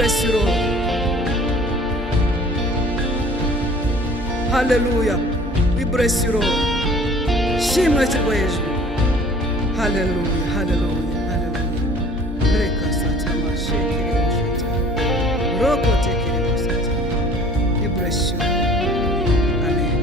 bless you, Lord. Hallelujah. We bless you, Lord. Shimwe kirwa hejuru. Hallelujah. Hallelujah. Hallelujah. Reka satama shekere mushata. Roko tekere mushata. We bless you. Amen.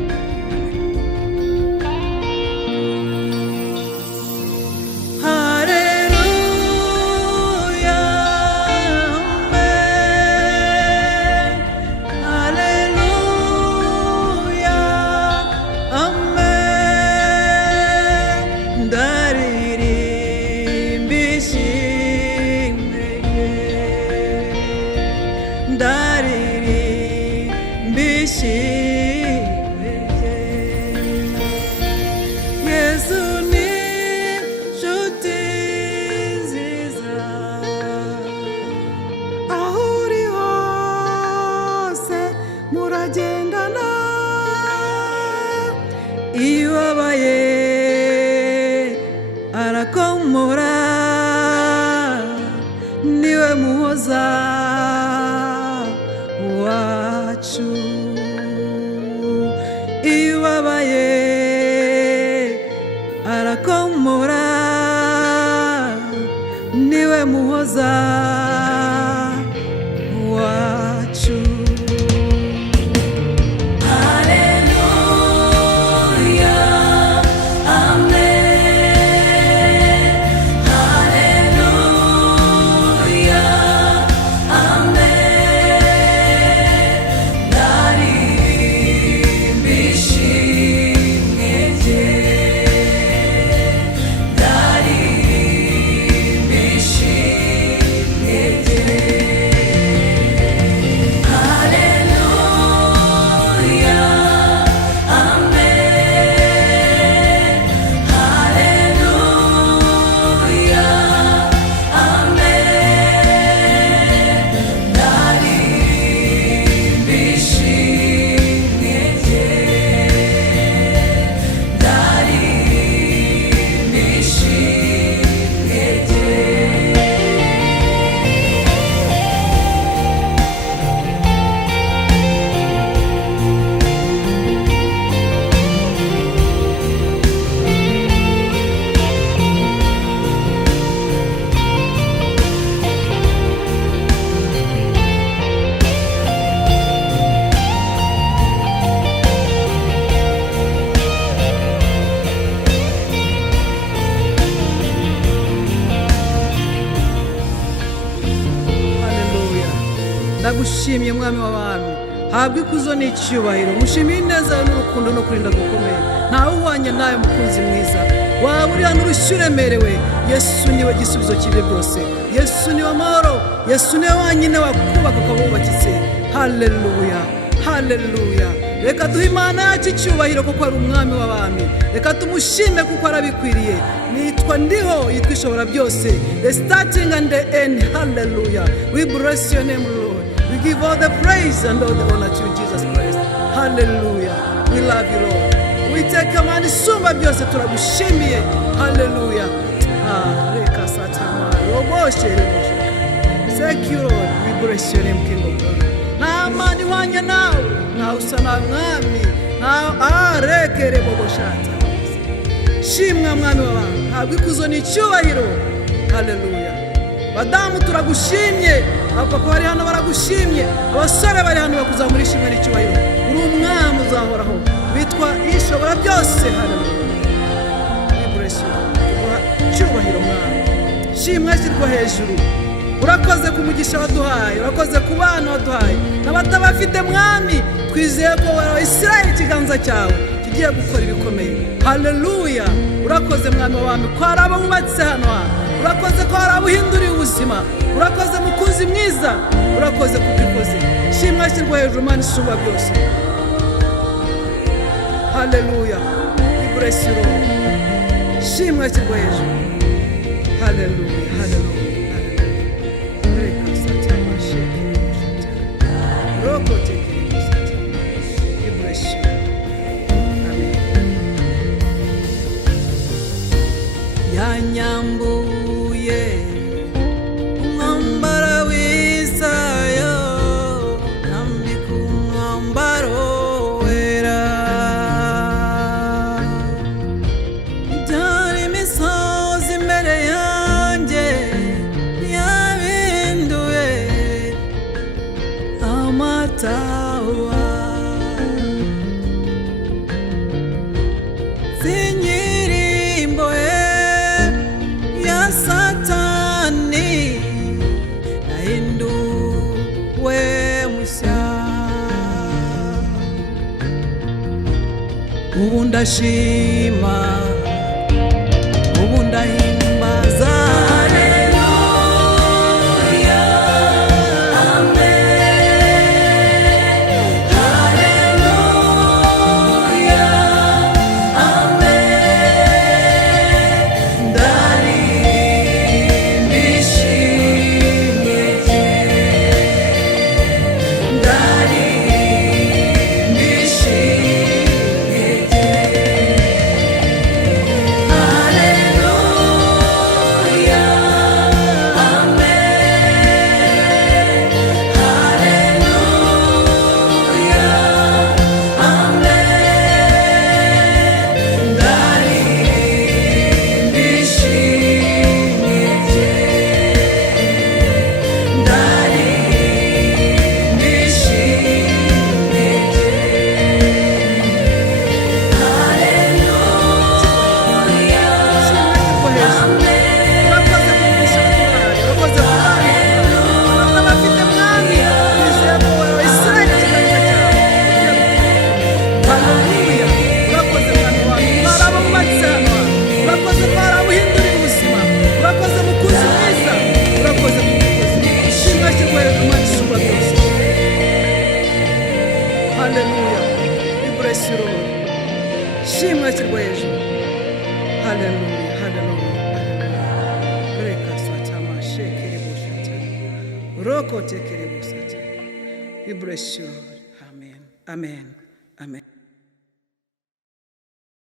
Niwe muhoza wacu iwabaye arakomora niwe muhoza wacu. Ndagushimye mwami w'abami, habwa ikuzo n'icyubahiro, mushimiye ineza n'urukundo no kurinda gukomeye, ntawe uhwanye nawe mukunzi mwiza, waba uri hano urushyi uremerewe, Yesu niwe gisubizo cy'ibyo byose, Yesu niwe amahoro, Yesu niwe wanyine wakubaka ukaba wubakitse. Haleluya, haleluya. Reka duhe Imana yacu icyubahiro kuko ari umwami w'abami, reka tumushime kuko arabikwiriye. Nitwa ndiho, yitwa ishobora byose, the starting and the end. Hallelujah. We bless your name, Lord. We give all the praise and all the honor to you, Jesus Christ. Hallelujah. We love you, Lord. We take your money sumba byose turagushimiye. Hallelujah. Reka satama roboshe reboshe. Thank you, Lord. We bless your name, King of glory. Na mani wanya nawe, na usana mwami, na reke reboboshata. Shimwa mwami w'abantu, habwa ikuzo n'icyubahiro. Hallelujah. Badamu turagushimye, abapapa bari hano baragushimye, abasore bari hano bakuzamura ishimwe n'icyubahiro. Uri umwami uzahoraho, witwa ishobora byose. Hallelujah. We bless you. Tuguha icyubahiro mwami. Shimwa shyirwa hejuru. Urakoze ku mugisha waduhaye, urakoze ku bana waduhaye, n'abatabafite mwami, twizeye ko wowe Isirayeli ikiganza cyawe kigiye gukora ibikomeye. Haleluya. Urakoze mwami w'abami ko hari abo wubatse hano hantu, urakoze ko hari abo uhinduriye ubuzima, urakoze mukunzi mwiza, urakoze kubikoze. Shimwa shyirwa hejuru Mana isumba byose. Haleluya. We bless you, Lord. Shimwa shyirwa hejuru. Haleluya, haleluya. Yanyambuye umwambaro w'Isaya utawa sinyirimbo ya Satani nahinduwe mushya ubu ndashima ubu ndahimbaza shimwa kirwa hejuru. Haleluya, haleluya, haleluya. Reka swatama shekere boshata roko tekere boshata. We bless you. Amen, amen, amen.